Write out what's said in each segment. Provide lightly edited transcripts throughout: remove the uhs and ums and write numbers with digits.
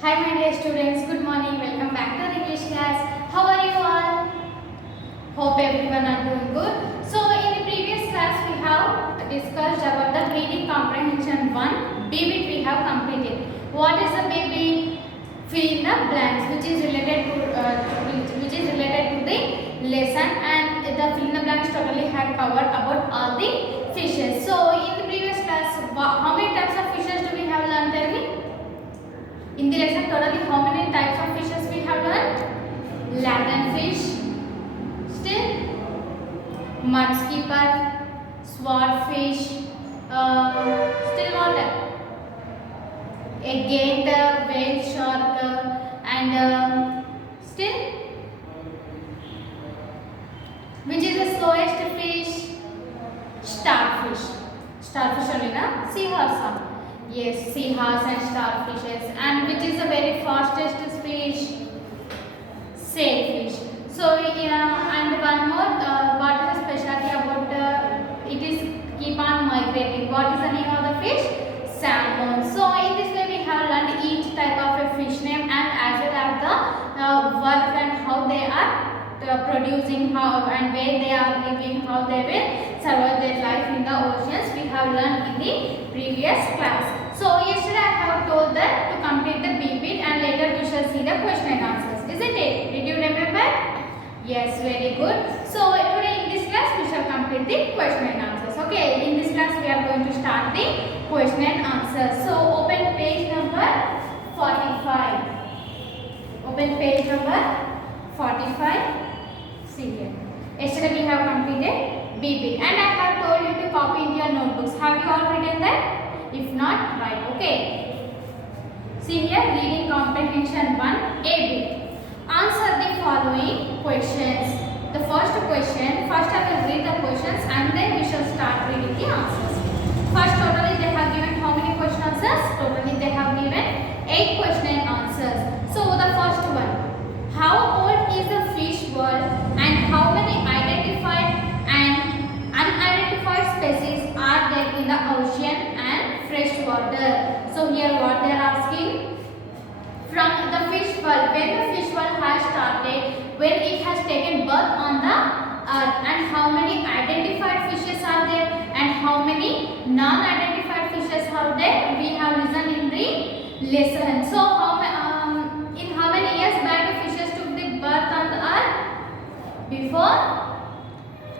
Hi my dear students, good morning. Welcome back to the English class. How are you all? Hope everyone are doing good. So in the previous class we have discussed about the reading comprehension 1 BBIT we have completed. What is the BBIT? Fill in the blanks, which is related to the lesson, and the fill in the blanks totally had covered about all the fishes. So in the previous class, how many types of fishes do we have learned? Tell me. In the lesson totally how many types of fishes we have learned? Ladenfish, still mudskipper, swordfish, still what? A gator, whale shark, and still which is the slowest fish? Starfish. Starfish only na? Seahorse. Yes, seahorse and starfishes. And which is the very fastest fish? Sailfish. So and one more. What is the specialty about? It is keep on migrating. What is the name of the fish? Salmon. So in this way we have learned each type of a fish name and as well as the work and how they are producing, how and where they are living, how they will survive their life in the oceans. We have learned in the previous class. So yesterday I have told that to complete the BBIT and later we shall see the question and answers. Isn't it? Did you remember? Yes, very good. So today in this class we shall complete the question and answers. Okay, in this class we are going to start the question and answers. So open page number 45. Open page number 45. See here. Yesterday we have completed BBIT and I have told you to copy into your notebooks. Have you all written that? If not, write. Okay. See here, reading comprehension 1 AB. Answer the following questions. The first question, first I will read the questions and then we shall start reading the answers. First, totally they have given how many question answers? Totally they have given 8 question and answers. So the first one. How old is the fish world and how many identified and unidentified species are there in the ocean and fresh water? So here what they are asking, from the fish world, when the fish world has started, when it has taken birth on the earth, and how many identified fishes are there and how many non-identified fishes are there, we have listened in the lesson. So in how many years back the fishes took the birth on the earth? Before,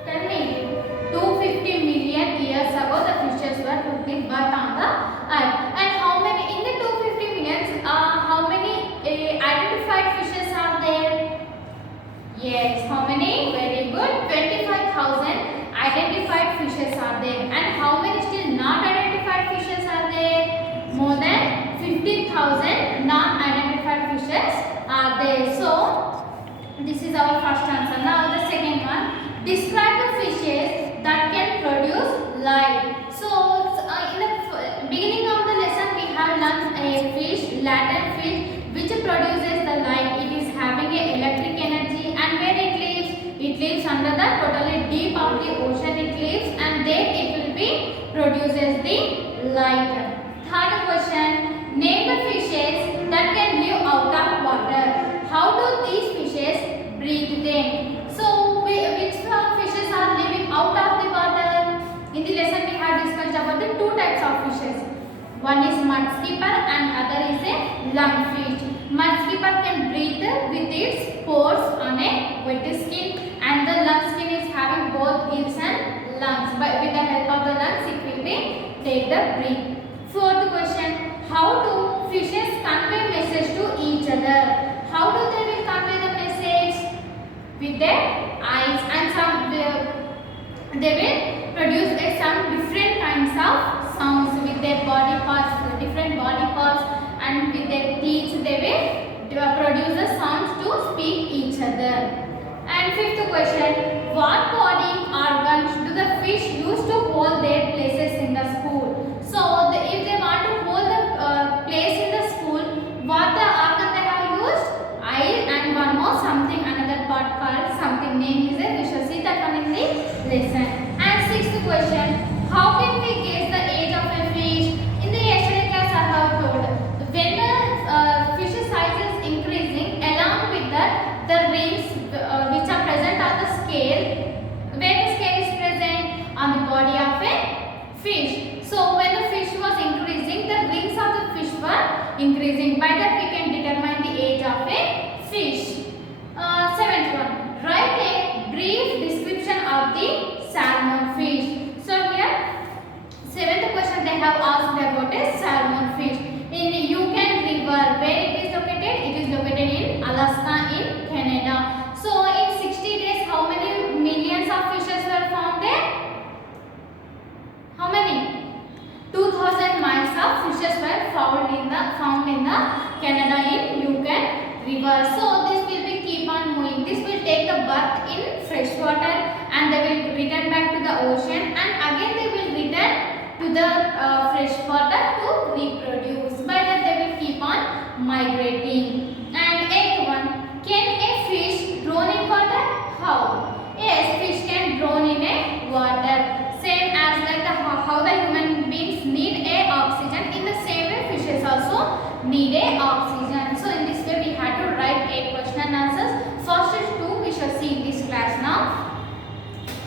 tell me, 250 million years ago the fishes were took the birth on the earth. And how many in the 250 millions, how many identified fishes are there? Yes, how many? Very good. 25,000 identified fishes are there. And how many still not identified fishes are there? More than 15,000 non-identified fishes are there. So this is our first answer. Now the second one. Describe the fishes that can produce light. So in the beginning of the lesson we have learned a fish, ladenfish, which produces the light. It is having a electric energy, and where it lives? It lives under the totally deep of the ocean it lives, and then it will be produces the light. Third question. Name the fishes that can live out of water. How do these fishes breathe them? So which fishes are living out of the water? In the lesson we have discussed about the two types of fishes. One is mudskipper and other is a lungfish. Mudskipper can breathe with its pores on a wet skin, and the lung skin is having both gills and lungs. But with the help of the lungs it will be take the breath. Fourth question. How do fishes convey message to each other? How do they will convey the message? With their eyes, and some they will produce some different kinds of sounds with their body parts, different body parts, and with their teeth they will produce the sounds to speak each other. And fifth question. What body organs do the fish use to hold their places in the school? So if they want to hold the place in the school, what the organ they have used? Eye, and one more something, another part called something name is there. We shall see that one in the lesson. And sixth question. How can we guess the age of a fish? In the yesterday class I have told, when the fish reproducing. By that we can determine the age of a fish. Seventh one. Write a brief description of the salmon fish. So here, seventh question they have asked about a salmon fish. In Yukon River, where it is located? It is located in Alaska in Canada. So in 60 days, how many millions of fishes were found there? How many? 2000 miles of fishes were found in the Canada in Yukon River. So this will be keep on moving. This will take the birth in fresh water and they will return back to the ocean, and again they will return to the fresh water to reproduce. By that they will keep on migrating. And eighth one, can a fish drown in water? How? Yes, fish can drown in a water. Same as like how the human beings need a oxygen, in the same way fishes also need a oxygen. So in this way we had to write 8 question and answers. First is 2 we shall see in this class now.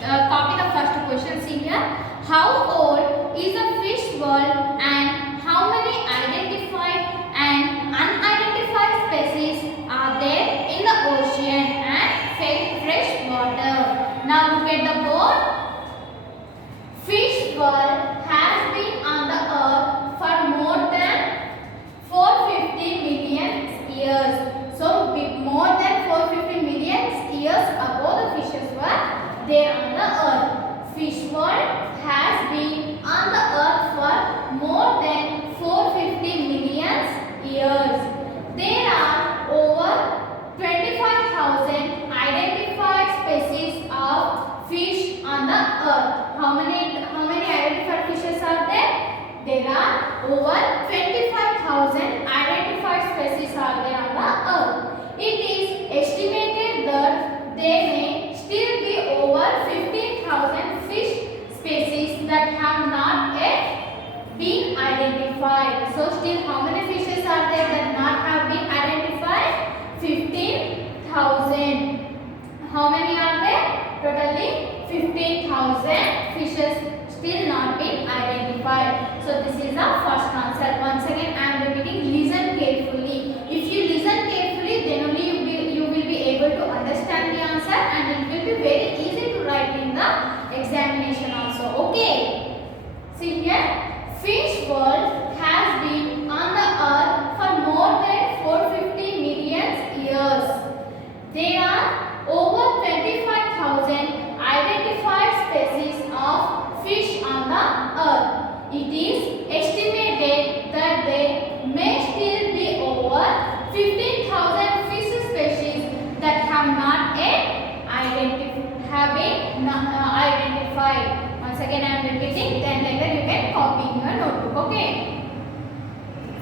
Copy the first question. See here. How old is a fish world and how many identified and unidentified species are there in the ocean and fresh water? Now look at the board. Fish world has been on the earth for more than 450 million years. So more than 450 million years ago the fishes were there on the earth. Fish world has been on the earth for more than 450 million years. There are over 25,000 identified species of fish on the earth. How many identified fishes are there? There are over 25,000 identified species are there on the earth. It is estimated that there may still be over 15,000 fish species that have not yet been identified. So still how many fishes are there that not have been identified? 15,000. How many are there? Totally 15,000 fishes still not been identified. So this is the first answer. Once again I am repeating, listen carefully. If you listen carefully, then only you will be able to understand the answer and it will be very easy to write in the examination also. Okay. See here, fish world has been on the earth for more than 450 million years. There are over 25,000 identified species of fish on the earth. It is estimated that there may still be over 15,000 fish species that have not yet identified. Once again I am repeating, then later you can copy in your notebook. Okay.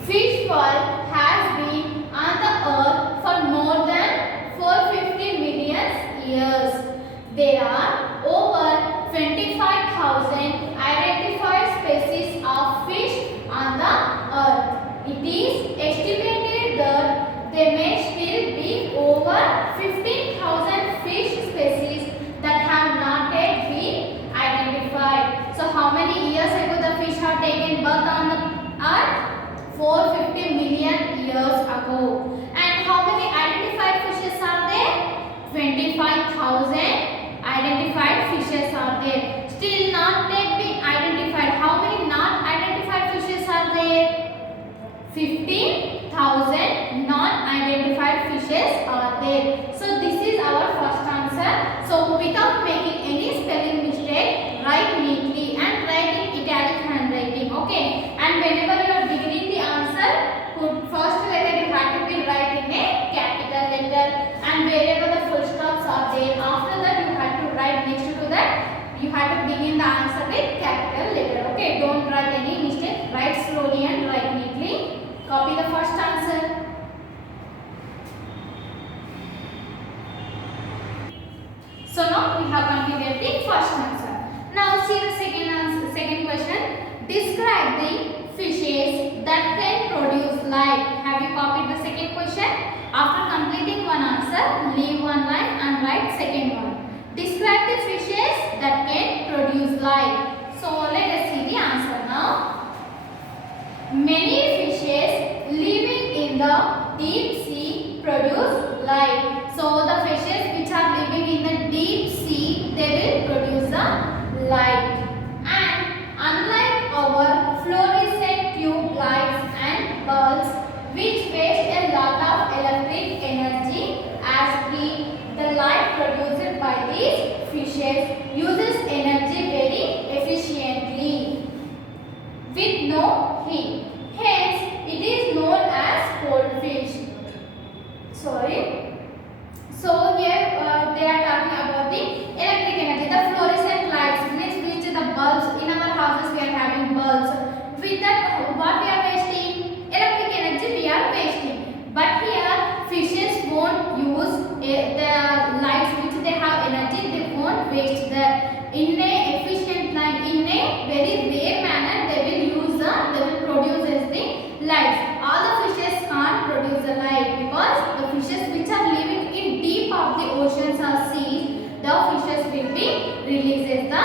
Fish world has been on the earth for more than 450 million years. There are over 25,000 identified species of fish on the earth. It is estimated that there may still be over 15,000 fish species that have not yet been identified. So how many years ago the fish have taken birth on the earth? 450 million years ago. And how many identified fishes are there? 25,000 identified fishes are there. Still not yet been identified. How many not identified fishes are there? 15,000 non-identified fishes are there. So this is our first answer. So without making any spelling mistake, write neatly and write in italic handwriting. Okay. And whenever you are beginning the answer, put first letter you have to be write in a capital letter, and wherever the full stops are there, after that you have to write next to that, you have to begin the answer with capital letter. Okay. Don't write any mistake. Write slowly and write neatly. Copy the first answer. So now we have completed the first answer. Now see the second question. Describe the fishes that can produce light. Have you copied the second question? After completing one answer, leave one line and write second one. Describe the fishes that can produce light. So let us see the answer now. Many fishes living in the deep sea produce light. So the fishes which are living in the deep sea, they will produce the light. And unlike our fluorescent tube lights and bulbs, which waste a lot of electric energy as heat, the light produced by these fishes uses energy very efficiently with no heat. Hence, it is known as cold fish. Sorry. So here they are talking about the electric energy. The fluorescent lights means which the bulbs in our houses we are having bulbs. With that, what we are wasting? Electric energy we are wasting. But here fishes won't use the lights which they have energy. They won't waste that in a efficient line. In a very rare manner, they will use they will produce as the lights. All the fishes can't produce the light because the fishes which are living in deep of the oceans or seas, the fishes will be releases the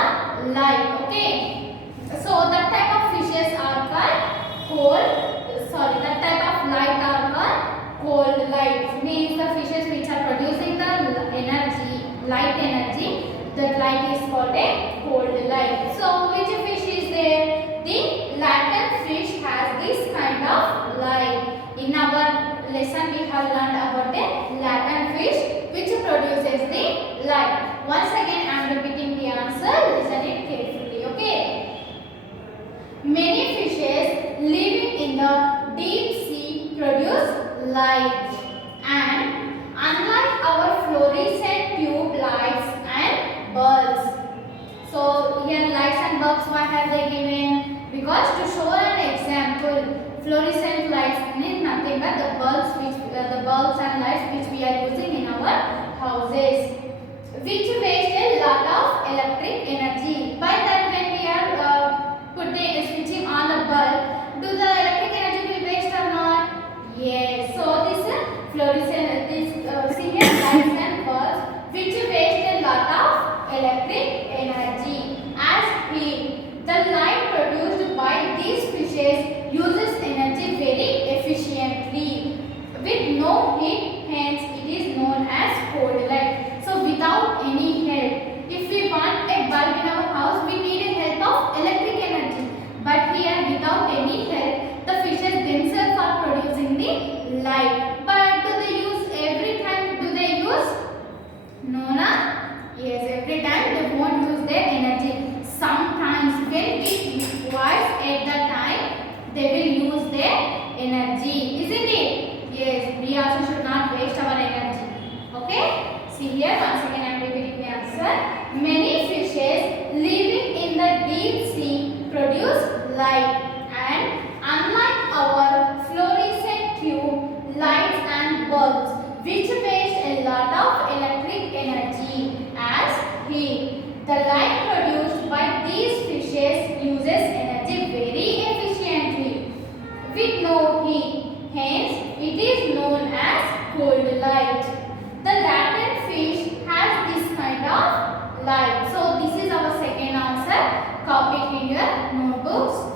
light. Okay. So that type of fishes are called cold. Sorry, that type of light are called cold light. Means the fishes which are producing the energy, light energy. That light is called a cold light. So which fish is there? The latent fish has this kind of light. In our lesson we have learned about the latent fish which produces the light. Once again I am repeating the answer. Listen it carefully. Okay. Many fishes living in the deep sea produce light, and unlike our fluorescent tube lights and bulbs. So here lights and bulbs, why have they given? Because to show an example, fluorescent lights mean nothing but the bulbs and lights which we are using in our houses, which waste a lot of electric energy. By that, when we are switching on the bulb, do the electric energy will waste or not? Yes. So this fluorescent, see here lights and bulbs which waste a lot of electric energy as heat. The light produced by these fishes uses energy very efficiently with no heat. Hence, it is known as cold light. So without any help, if we want a bulb in our house, we need a help of electric energy. But here, without any help, the fishes themselves are producing the light. But do they use every time? Do they use? No, na? Yes, every time they won't use their energy. Sometimes when it requires at the time, they will use their energy. Isn't it? Yes, we also should not waste our energy. Okay? See here, once again I am repeating the answer. Many fishes living in the deep sea produce light, and unlike our fluorescent tube lights and bulbs which waste a lot of electric energy as heat, the light produced by these fishes uses energy very efficiently with no heat. Hence, it is known as cold light. The latent fish has this kind of light. So this is our second answer. Copy it in your notebooks.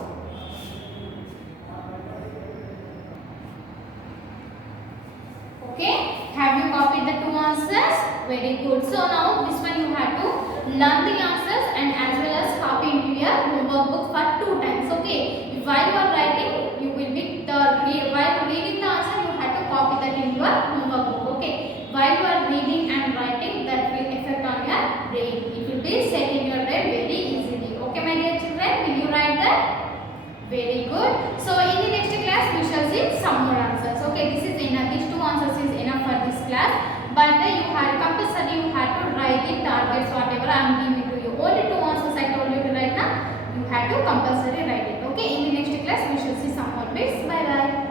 Okay, have you copied the two answers? Very good. So now this one you have to learn the answers and as well as copy into your homework book for 2 times. Okay, while you are writing, you will be while reading the answer, you have to copy that in your homework book. Okay, while you are reading and writing, that will affect on your brain. It will be set in your brain very easily. Okay, my dear children, will you write that? Very good. So in the next class, we shall see some more answers. Okay, this is enough. These 2 answers is enough for this class. But you have compulsory, you have to write the targets, whatever I am giving to you. Only 2 answers I told you to write now. You have to compulsory write it. Okay, in the next class, we shall see some more bits. Bye bye.